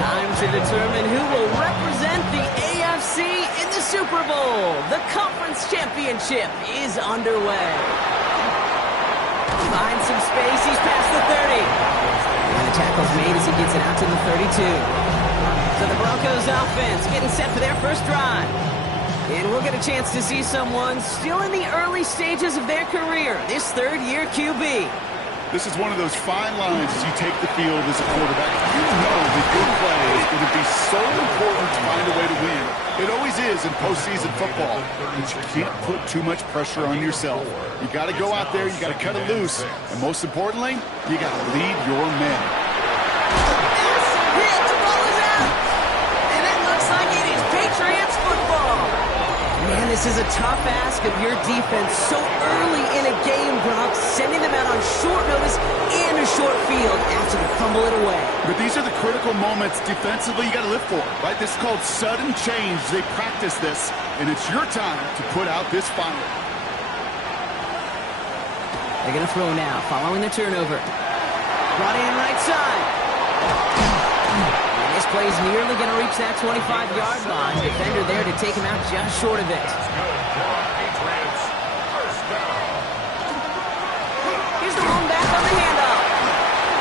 Time to determine who will represent the AFC in the Super Bowl. The conference championship is underway. Finds some space, he's past the 30. And the tackle's made as he gets it out to the 32. So the Broncos offense getting set for their first drive. And we'll get a chance to see someone still in the early stages of their career, this third-year QB. This is one of those fine lines as you take the field as a quarterback. You know that your play is going to be so important to find a way to win. It always is in postseason football. But you can't put too much pressure on yourself. You got to go out there, you got to cut it loose. And most importantly, you got to lead your men. Hit, the ball is out. And it looks like it is Patriots football. Man, this is a tough ask of your defense so early in a game, Brock, sending them out on short notice and a short field after they fumble it away. But these are the critical moments defensively you got to live for, right? This is called sudden change. They practice this, and it's your time to put out this fire. They're going to throw now, following the turnover. Brought in right side. And this play's nearly going to reach that 25-yard line. Defender there to take him out just short of it. Here's the one back on the handoff.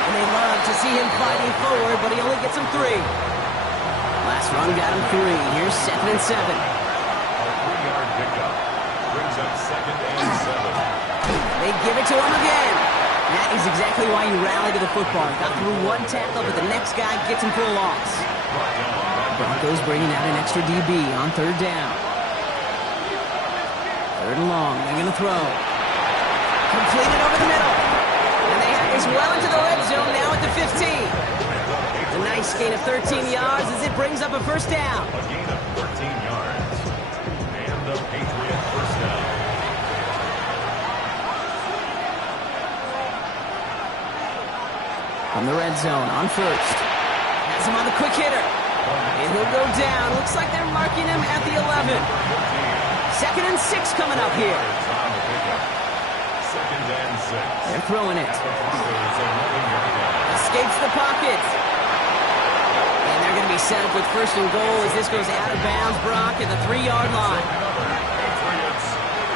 And they love to see him fighting forward, but he only gets him 3. Last run got him 3. Here's 2nd and 7. A 3-yard pickup brings up 2nd and 7. They give it to him again. That is exactly why you rally to the football. Got through one tackle, but the next guy gets him for a loss. Broncos bringing out an extra DB on 3rd down. 3rd and long. They're going to throw. Completed over the middle. And they have this well into the red zone now at the 15. A nice gain of 13 yards as it brings up a first down. A gain of 14 yards. And the Patriot first down. From the red zone on 1st. Has him on the quick hitter. And he'll go down. Looks like they're marking him at the 11. 2nd and 6 coming up here. 2nd and 6. They're throwing it. Escapes the pocket. And they're going to be set up with 1st and goal as this goes out of bounds, Brock, at the 3-yard line. Patriots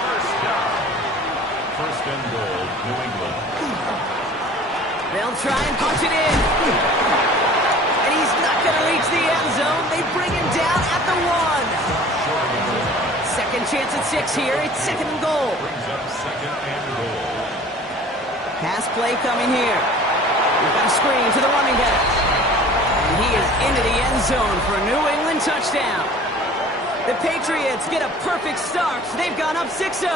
first down. 1st and goal, New England. They'll try and punch it in. And he's not going to reach the end zone. They bring him down at the 1. Second chance at 6 here. It's 2nd and goal. Brings up 2nd and goal. Pass play coming here. We've got a screen to the running back. And he is into the end zone for a New England touchdown. The Patriots get a perfect start. They've gone up 6-0.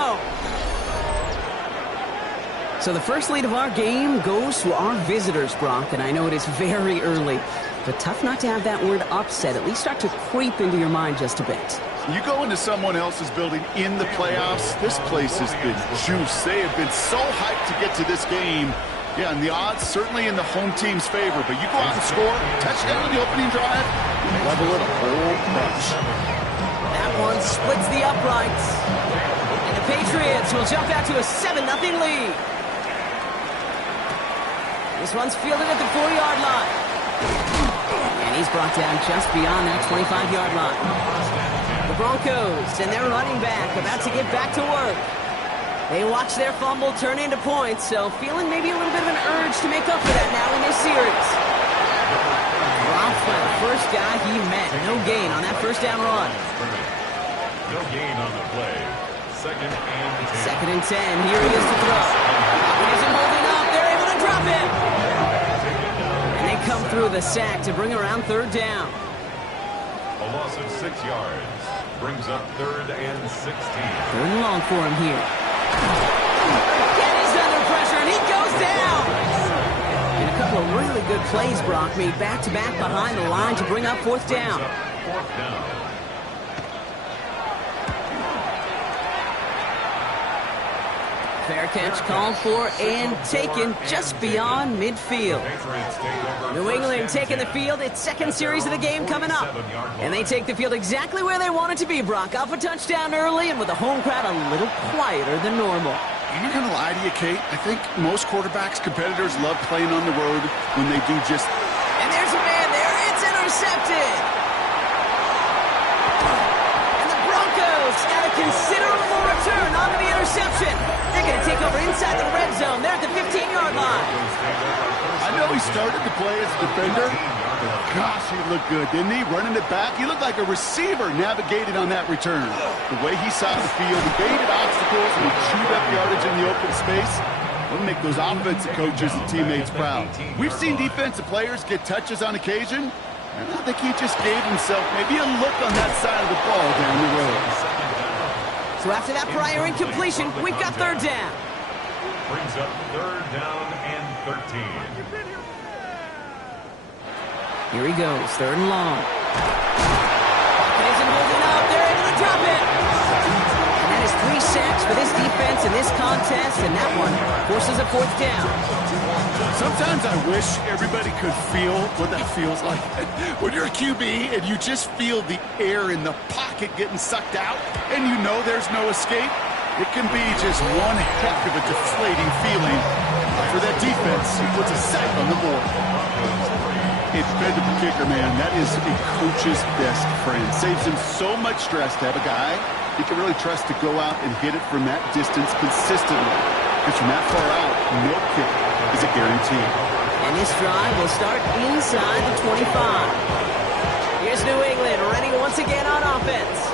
So the first lead of our game goes to our visitors, Brock, and I know it is very early, but tough not to have that word upset at least start to creep into your mind just a bit. You go into someone else's building in the playoffs, this place has been juiced. They have been so hyped to get to this game. Yeah, and the odds certainly in the home team's favor, but you go out and score, touchdown on the opening drive, level it a whole bunch. That one splits the uprights, and the Patriots will jump out to a 7-0 lead. This one's fielded at the 4-yard line. And he's brought down just beyond that 25-yard line. The Broncos and their running back about to get back to work. They watch their fumble turn into points, so feeling maybe a little bit of an urge to make up for that now in this series. Dropped by the first guy he met. No gain on that first down run. No gain on the play. 2nd and 10. 2nd and 10. Here he is to throw. He isn't holding up. They're able to drop him. And they come through the sack to bring around 3rd down. A loss of 6 yards brings up 3rd and 16. 3rd and long for him here. And he's under pressure, and he goes down. And a couple of really good plays, Brock, made back-to-back behind the line to bring up 4th down. 4th down. Fair catch called for and taken just beyond midfield. New England taking the field. Its second series of the game coming up. And they take the field exactly where they want it to be, Brock. Up a touchdown early and with the home crowd a little quieter than normal. I'm not going to lie to you, Kate. I think most quarterbacks, competitors love playing on the road when they do just... And there's a man there. It's intercepted. And the Broncos got a considerable return onto the interception. They're going to take over inside the red zone. They're at the 15-yard line. I know he started to play as a defender, but gosh, he looked good, didn't he? Running it back, he looked like a receiver navigated on that return. The way he saw the field, he baited obstacles, and he chewed up yardage in the open space. We'll make those offensive coaches and teammates proud. We've seen defensive players get touches on occasion, and I think he just gave himself maybe a look on that side of the ball down the road. So after that prior incompletion, we've got third down. Brings up third down and 13. Here he goes, third and long. Pocket isn't holding up. They're able to drop it. And that is 3 sacks for this defense in this contest, and that one forces a fourth down. Sometimes I wish everybody could feel what that feels like. When you're a QB and you just feel the air in the pocket getting sucked out, and you know there's no escape, it can be just one heck of a deflating feeling for that defense who puts a sack on the board. A dependable kicker, man, that is a coach's best friend. Saves him so much stress to have a guy he can really trust to go out and hit it from that distance consistently. Because from that far out, no kick is a guarantee. And this drive will start inside the 25. Here's New England ready once again on offense.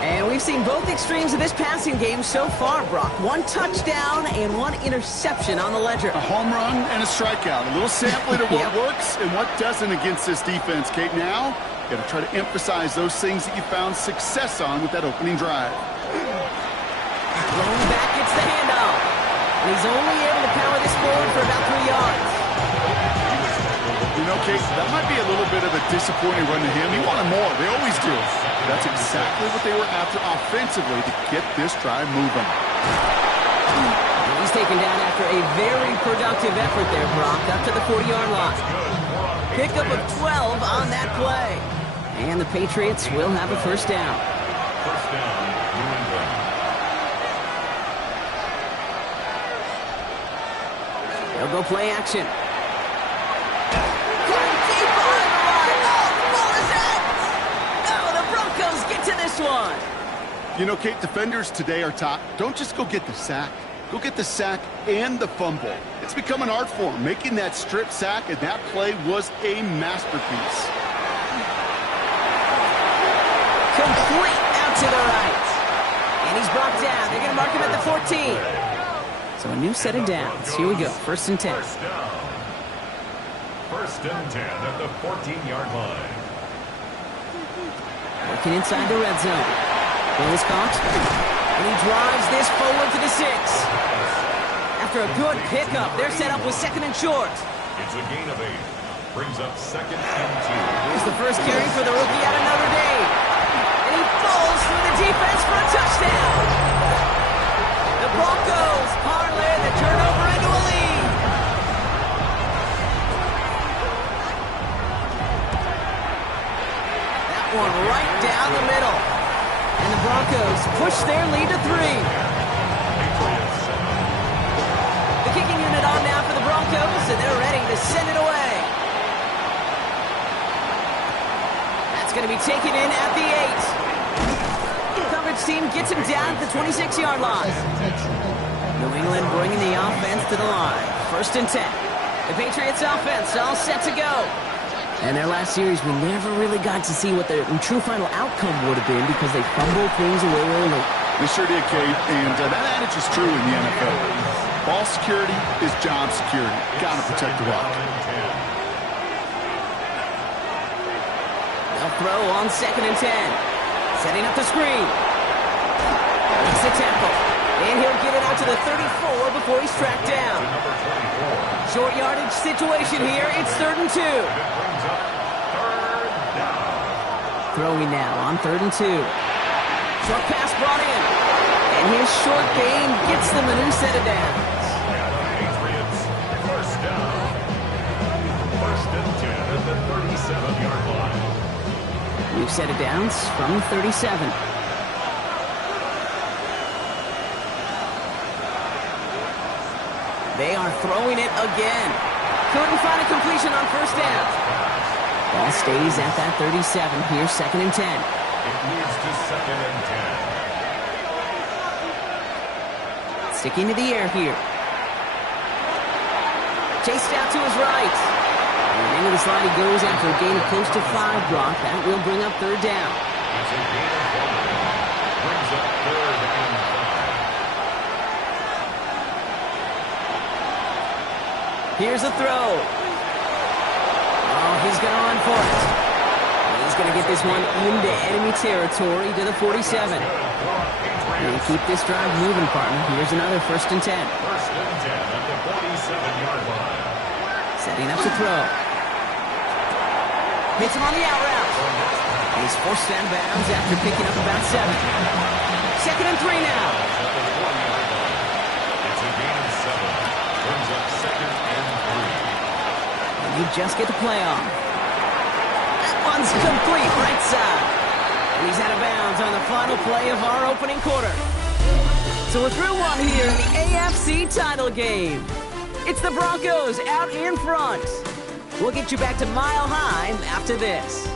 And we've seen both extremes of this passing game so far, Brock. 1 touchdown and 1 interception on the ledger. A home run and a strikeout. A little sampling of what works and what doesn't against this defense, Kate. Now, you got to try to emphasize those things that you found success on with that opening drive. Throwing back, gets the handoff. And he's only able to power this forward for about 3 yards. You know, Kate, that might be a little bit of a disappointing run to him. He wanted more. They always do. That's exactly what they were after offensively to get this drive moving. He's taken down after a very productive effort there, Brock, up to the 40-yard line. Pickup of 12 on that play. And the Patriots will have a first down. First down, New England. They'll go play action. Going deep on the line. Oh, the ball is out. No, the Broncos get to this one. You know, Kate, defenders today are taught, don't just go get the sack. Go get the sack and the fumble. It's become an art form, making that strip sack, and that play was a masterpiece. Complete out to the right. And he's brought down. They're going to mark him at the 14. So a new set of downs. Here we go. First and 10. First down. First and 10 at the 14-yard line. Working inside the red zone. Willis Cox. And he drives this forward to the 6. After a good pickup, they're set up with second and short. It's a gain of 8. Brings up second and 2. Here's the first carry for the rookie out of Notre Dame. And he falls through the defense for a touchdown. The Broncos parlay the turnover into a lead. That one right down the middle. And the Broncos push their lead to 3. The kicking unit on now for the Broncos, and they're ready to send it away. That's going to be taken in at the 8. The coverage team gets him down at the 26-yard line. New England bringing the offense to the line. First and 10. The Patriots offense all set to go. And their last series, we never really got to see what the true final outcome would have been because they fumbled things away early. They sure did, Kate, and that adage is true in the NFL. Ball security is job security. Got to protect the rock. They'll throw on second and 10. Setting up the screen. Makes the tackle. And he'll get it out to the 34 before he's tracked down. Short yardage situation here. It's third and 2. Throwing now on third and 2. Short pass brought in. And his short game gets them a new set of downs. Patriots, first down. First and 10 at the 37-yard line. New set of downs from 37. They are throwing it again. Couldn't find a completion on first down. Ball stays at that 37. Here's second and 10. It leads to second and 10. Sticking to the air here. Chased out to his right. And into the slide he goes after a gain of close to 5, Brock. That will bring up third down. It's a gain of 4. Brings up third and 5. Here's a throw. Oh, he's going to run for it. He's going to get this one into enemy territory to the 47. And keep this drive moving, partner. Here's another first and 10. First and 10 at the 47-yard line. Setting up to throw. Hits him on the out route. And he's forced out of bounds after picking up about 7. Second and 3 now. At the 40-yard line. It's a gain of 7. Brings up second and 3. And you just get the play off. That one's complete right side. And he's out of bounds on the final play of our opening quarter. So we're through one here in the AFC title game. It's the Broncos out in front. We'll get you back to Mile High after this.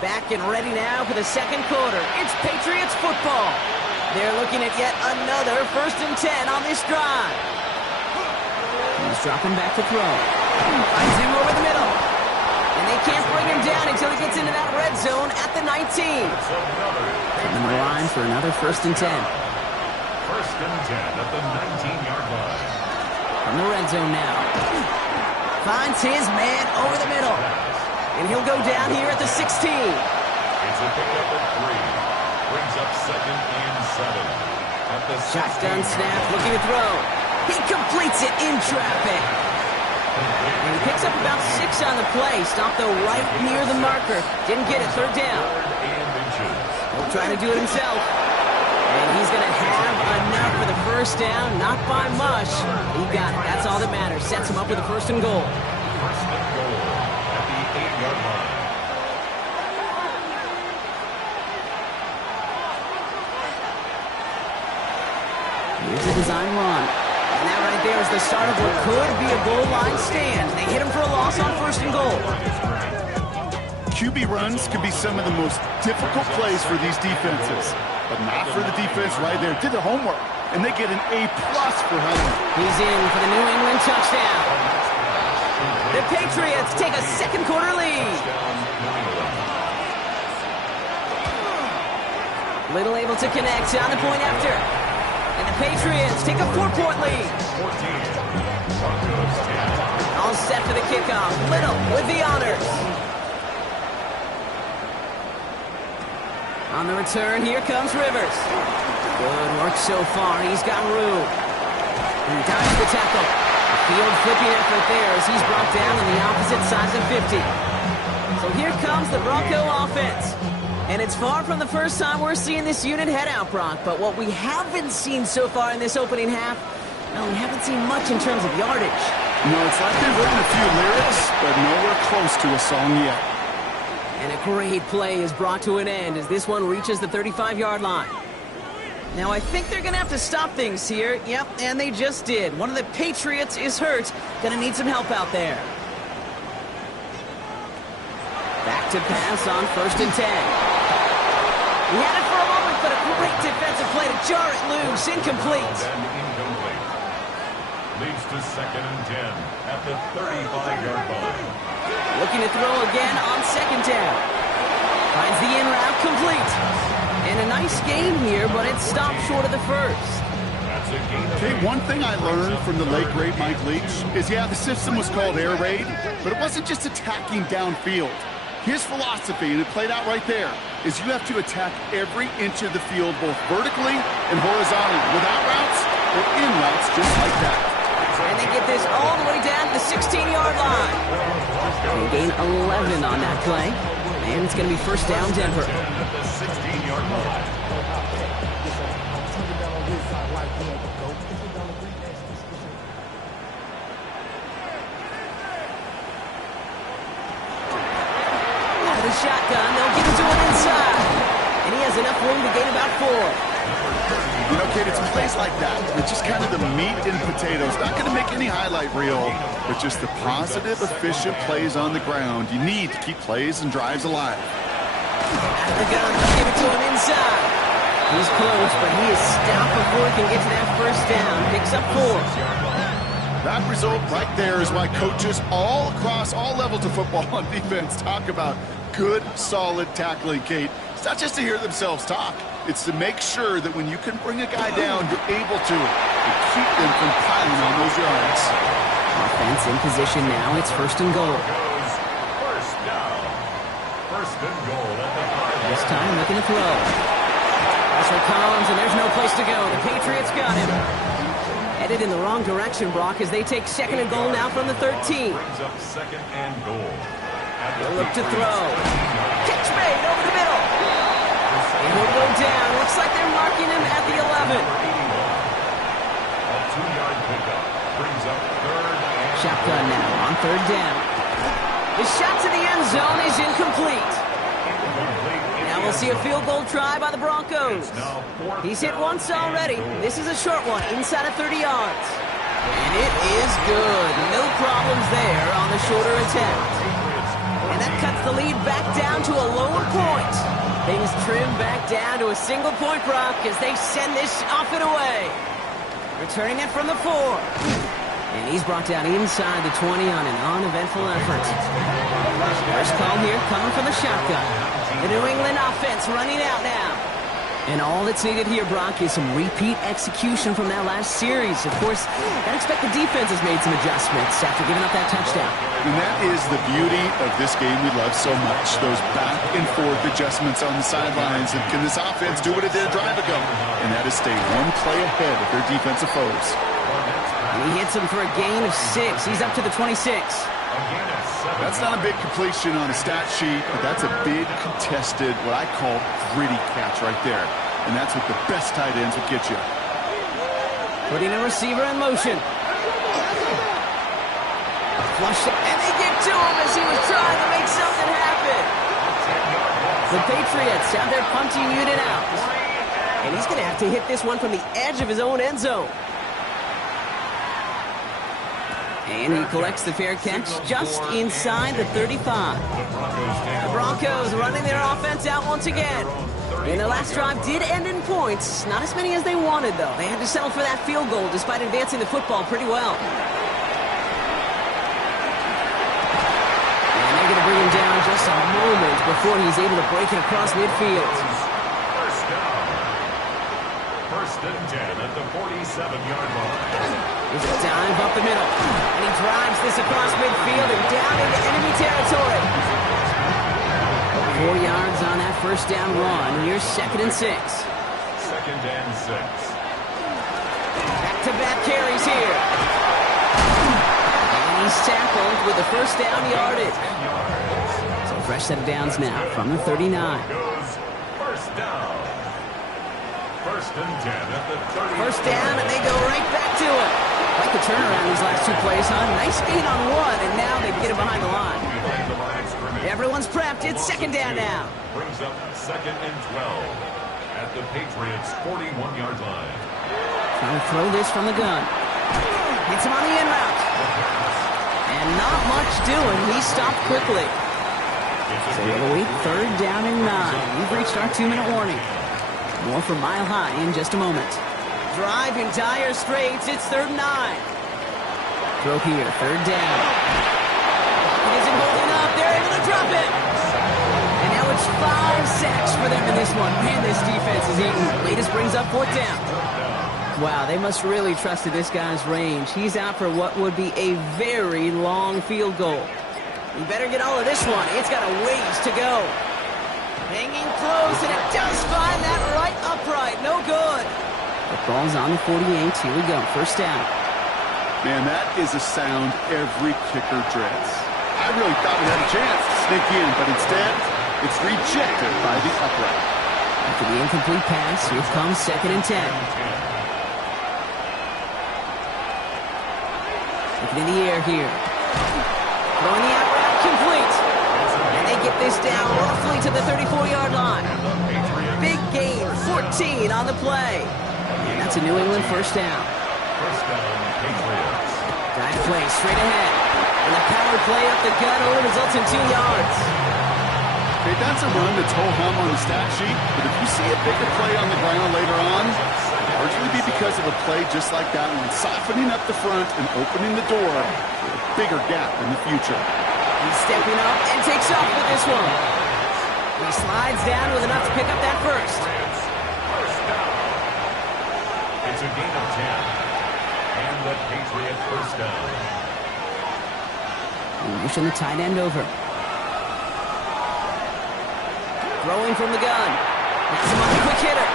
Back and ready now for the second quarter. It's Patriots football. They're looking at yet another first and 10 on this drive. He's dropping back to throw. Finds him over the middle. And they can't bring him down until he gets into that red zone at the 19. Coming the line for another first and 10. First and 10 at the 19-yard line. From the red zone now. Finds his man over the middle. And he'll go down here at the 16. It's a pickup at 3. Brings up second and 7. At the 16. Shotgun snap, looking to throw. He completes it in traffic. And he picks up about 6 on the play. Stopped though right near the marker. Didn't get it. Third down. He'll try to do it himself. And he's going to have enough for the first down. Not by much. He got it. That's all that matters. Sets him up with a first and goal. First and goal at the 8-yard line. Here's a design run. And that right there is the start of what could be a goal line stand. They hit him for a loss on first and goal. QB runs can be some of the most difficult plays for these defenses, but not for the defense right there. Did their homework, and they get an A+ for Helen. He's in for the New England touchdown. The Patriots take a second quarter lead. Little able to connect on the point after. And the Patriots take a 4-point lead. 14. Broncos 10. All set for the kickoff. Little with the honors. On the return, here comes Rivers. Good work so far. He's got room. And he dodges the tackle. A field flipping effort there as he's brought down on the opposite side of the 50. So here comes the Bronco offense. And it's far from the first time we're seeing this unit head out, Brock. But what we haven't seen so far in this opening half, well, we haven't seen much in terms of yardage. No, it's like they've written a few lyrics, but nowhere close to a song yet. And a great play is brought to an end as this one reaches the 35-yard line. Now, I think they're going to have to stop things here. Yep, and they just did. One of the Patriots is hurt. Going to need some help out there. Back to pass on first and 10. He had it for a moment, but a great defensive play to jar it loose. Incomplete. Incomplete. Leads to second and 10 at the 35-yard line. Looking to throw again on second down. Finds the in route complete. And a nice game here, but it stopped short of the first. That's a gain of Okay, one thing I learned from the late, great Mike Leach is, yeah, the system was called air raid, but it wasn't just attacking downfield. His philosophy, and it played out right there, is you have to attack every inch of the field, both vertically and horizontally, without routes or in routes, just like that. And they get this all the way down to the 16-yard line. They gain 11 on that play, and it's going to be first down Denver. At the 16-yard line. Out of the shotgun, they'll give it to him inside. And he has enough room to gain about 4. You know, kid, it's plays like that. It's just kind of the meat and potatoes. Not going to make any highlight reel, but just the positive, efficient plays on the ground. You need to keep plays and drives alive. Out of the gun, give it to him inside. He's close, but he is stopped before he can get to that first down. Picks up 4. That result right there is why coaches all across all levels of football on defense talk about good, solid tackling, Kate. It's not just to hear themselves talk. It's to make sure that when you can bring a guy down, you're able to keep them from piling on those yards. Offense in position now. It's first and goal. First down. First and goal at the 5. This time looking to throw. Pressure comes, and there's no place to go. The Patriots got him. Headed in the wrong direction, Brock, as they take second and goal now from the 13. Brings up second and goal. They'll look to throw. Catch made over the middle. And he'll go down. Looks like they're marking him at the 11. A 2-yard pickup brings up third and Shotgun now on third down. The shot to the end zone is incomplete. Now we'll see a field goal try by the Broncos. He's hit once already. This is a short one, inside of 30 yards. And it is good. No problems there on the shorter attempt. And that cuts the lead back down to a lower point. Things trim back down to a single point, Brock, as they send this off and away. Returning it from the 4. And he's brought down inside the 20 on an uneventful effort. First call here coming from the shotgun. The New England offense running out now. And all that's needed here, Brock, is some repeat execution from that last series. Of course, I'd expect the defense has made some adjustments after giving up that touchdown. And that is the beauty of this game we love so much. Those back and forth adjustments on the sidelines. And can this offense do what it did a drive ago? And that is stay one play ahead of their defensive foes. And he hits him for a gain of 6. He's up to the 26. That's not a big completion on a stat sheet, but that's a big contested, what I call gritty catch right there. And that's what the best tight ends will get you. Putting a receiver in motion. Flush it, and they get to him as he was trying to make something happen. The Patriots have their punting unit out. And he's going to have to hit this one from the edge of his own end zone. And he collects the fair catch just inside the 35. The Broncos running their offense out once again. And the last drive did end in points. Not as many as they wanted, though. They had to settle for that field goal despite advancing the football pretty well. And they're going to bring him down just a moment before he's able to break it across midfield. First down. First and 10 at the 47-yard line. There's a dive up the middle. And he drives this across midfield and down into enemy territory. 4 yards on that first down run. Here's second and 6. Second and 6. Back-to-back carries here. And he's tackled with the first down yardage. So a fresh set of downs now from the 39. Goes first down. First and 10 at the 30. First down, and they go right back to it. Like the turnaround these last 2 plays, huh? Nice gain on 1, and now they get it behind the line. Behind the line of scrimmage. Everyone's prepped. It's second down now. Brings up second and 12 at the Patriots' 41-yard line. Trying to throw this from the gun. Hits him on the in route. And not much doing. He stopped quickly. So we'll wait third down and 9. We've reached our 2-minute warning. More from Mile High in just a moment. Drive in dire straits. It's third and 9. Throw here. Third down. He isn't holding up. They're able to drop it. And now it's 5 sacks for them in this one. Man, this defense is eating. Latest brings up fourth down. Wow, they must really trust this guy's range. He's out for what would be a very long field goal. You better get all of this one. It's got a ways to go. Hanging close, and it does find that right upright. No good. The ball's on the 48. Here we go. First down. Man, that is a sound every kicker dreads. I really thought it had a chance to sneak in, but instead, it's rejected by the upright. After the incomplete pass, here comes 2nd and 10. Looking in the air here. Throwing the out route complete. And they get this down roughly to the 34-yard line. Big gain, 14 on the play. And that's a New England first down. First down, Patriots. Dive play straight ahead. And the power play up the gut only results in 2 yards. Okay, that's a run that's ho-hum on the stat sheet, but if you see a bigger play on the ground later on, it'll largely be because of a play just like that one, softening up the front and opening the door for a bigger gap in the future. He's stepping up and takes off with this one. He slides down with enough to pick up that first. First down. It's a gain of 10. And the Patriot first down. Motion the tight end over. Throwing from the gun. That's him on the quick hitter.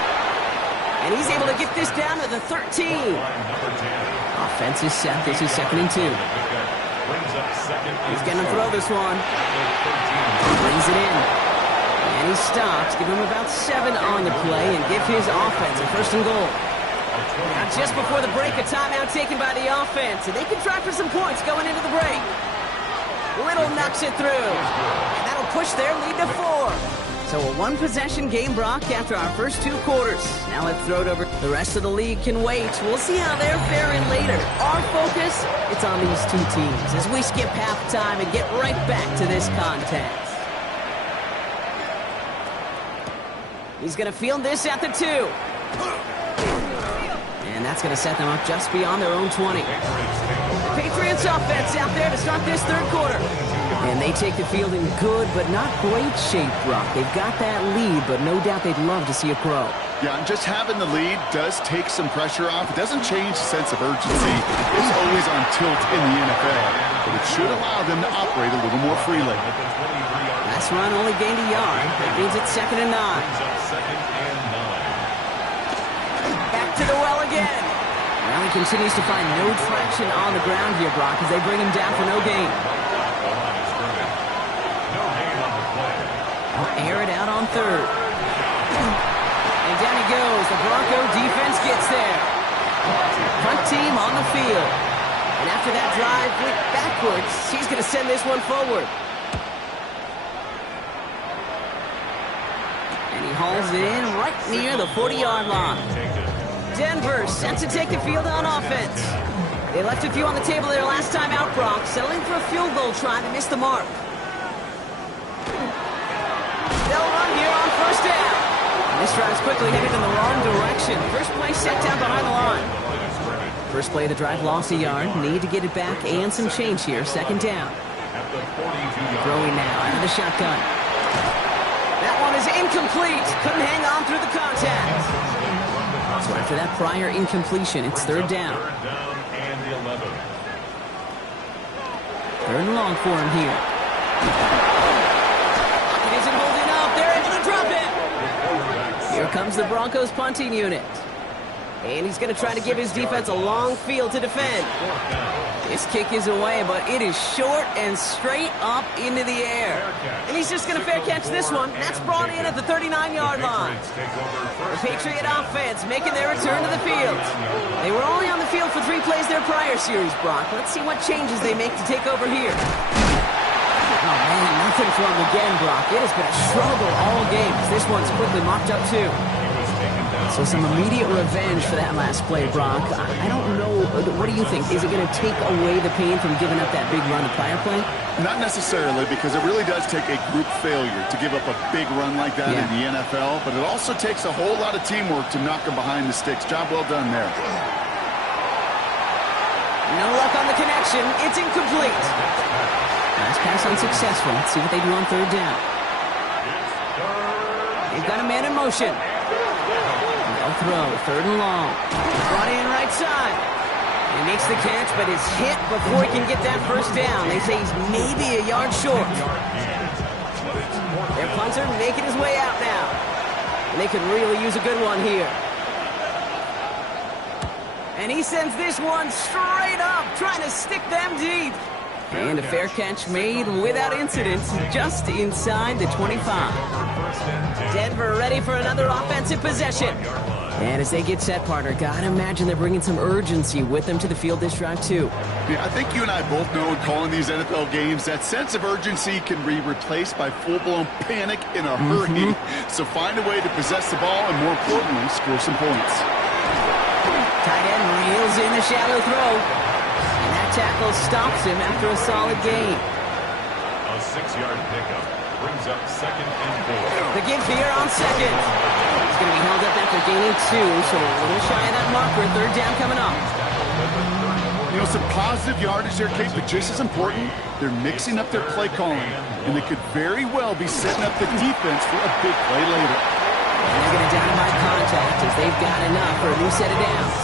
And he's able to get this down to the 13. Offense is set. This is 2nd and 2. He's going to throw this one. Brings it in. And he stops. Give him about 7 on the play and give his offense a 1st and goal. Now just before the break, a timeout taken by the offense. And they can try for some points going into the break. Little knocks it through. And that'll push their lead to 4. So a 1-possession game, Brock, after our first 2 quarters. Now let's throw it over. The rest of the league can wait. We'll see how they're faring later. Our focus, it's on these 2 teams as we skip halftime and get right back to this contest. He's going to field this at the 2. And that's going to set them up just beyond their own 20. The Patriots offense out there to start this 3rd quarter. And they take the field in good but not great shape, Brock. They've got that lead, but no doubt they'd love to see it grow. Yeah, and just having the lead does take some pressure off. It doesn't change the sense of urgency. It's always on tilt in the NFL, but it should allow them to operate a little more freely. Last run only gained a yard. That means it's 2nd and 9. Back to the well again. Well, he continues to find no traction on the ground here, Brock, as they bring him down for no gain. Air it out on 3rd. And down he goes. The Bronco defense gets there. Front team on the field. And after that drive went backwards, he's going to send this one forward. And he hauls it in right near the 40-yard line. Denver set to take the field on offense. They left a few on the table there last time out, Brock, settling for a field goal try to miss the mark. They'll run here on 1st down. And this drive's quickly headed in the wrong direction. First play set down behind the line. First play of the drive lost a yard. Need to get it back and some change here. 2nd down. Throwing now out of the shotgun. That one is incomplete. Couldn't hang on through the contact. So after that prior incompletion, it's 3rd down. 3rd and long for him here. Here comes the Broncos punting unit. And he's going to try to give his defense a long field to defend. This kick is away, but it is short and straight up into the air. And he's just going to fair catch this one. That's brought in at the 39-yard line. The Patriot offense making their return to the field. They were only on the field for 3 plays their prior series, Brock. Let's see what changes they make to take over here. Oh, man, nothing from him again, Brock. It has been a struggle all game. This one's quickly mopped up, too. So some immediate revenge for that last play, Brock. I don't know. What do you think? Is it going to take away the pain from giving up that big run the prior play? Not necessarily, because it really does take a group failure to give up a big run like that in the NFL. But it also takes a whole lot of teamwork to knock them behind the sticks. Job well done there. No luck on the connection. It's incomplete. Last pass unsuccessful. Let's see what they do on 3rd down. They've got a man in motion. They'll throw. 3rd and long. Brought in right side. And he makes the catch, but is hit before he can get that first down. They say he's maybe a yard short. Their punter making his way out now. And they could really use a good one here. And he sends this one straight up, trying to stick them deep. And a fair catch made without incident, just inside the 25. Denver ready for another offensive possession. And as they get set, partner, gotta imagine they're bringing some urgency with them to the field this drive, too. Yeah, I think you and I both know in calling these NFL games, that sense of urgency can be replaced by full-blown panic in a hurry. So find a way to possess the ball and, more importantly, score some points. Tight end reels in the shallow throw. And that tackle stops him after a solid gain. A 6-yard pickup brings up 2nd and 4. The give here on second. He's going to be held up after gaining 2, so a little shy of that marker. 3rd down coming up. You know, some positive yardage there, Kate, but just as important, they're mixing up their play calling, and they could very well be setting up the defense for a big play later. And they're going to dynamite contact as they've got enough for a new set of downs.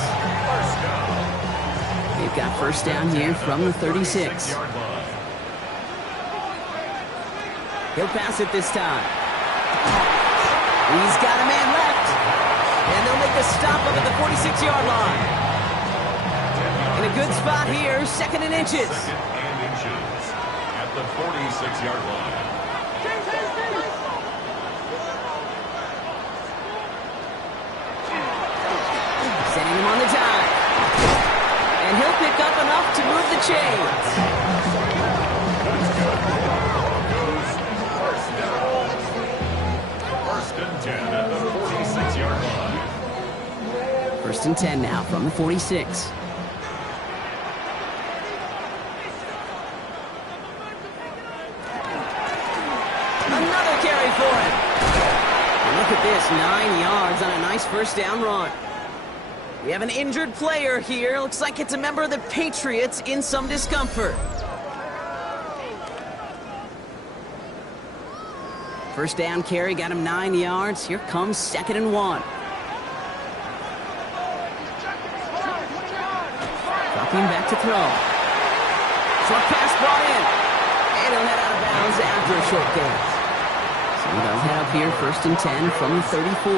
They've got first down here from the 36. He'll pass it this time. He's got a man left. And they'll make the stop up at the 46-yard line. In a good spot here, 2nd and inches. 2nd and inches at the 46-yard line. Sending him on the dive. And he'll pick up enough to move the chains. First and 10 at the 46-yard line. First and 10 now from the 46. Another carry for him. And look at this, 9 yards on a nice first down run. We have an injured player here. Looks like it's a member of the Patriots in some discomfort. First down carry, got him 9 yards. Here comes 2nd and 1. Dropping back to throw. Short pass brought in. And he'll head out of bounds after a short gain. So they'll head up here 1st and 10 from the 34.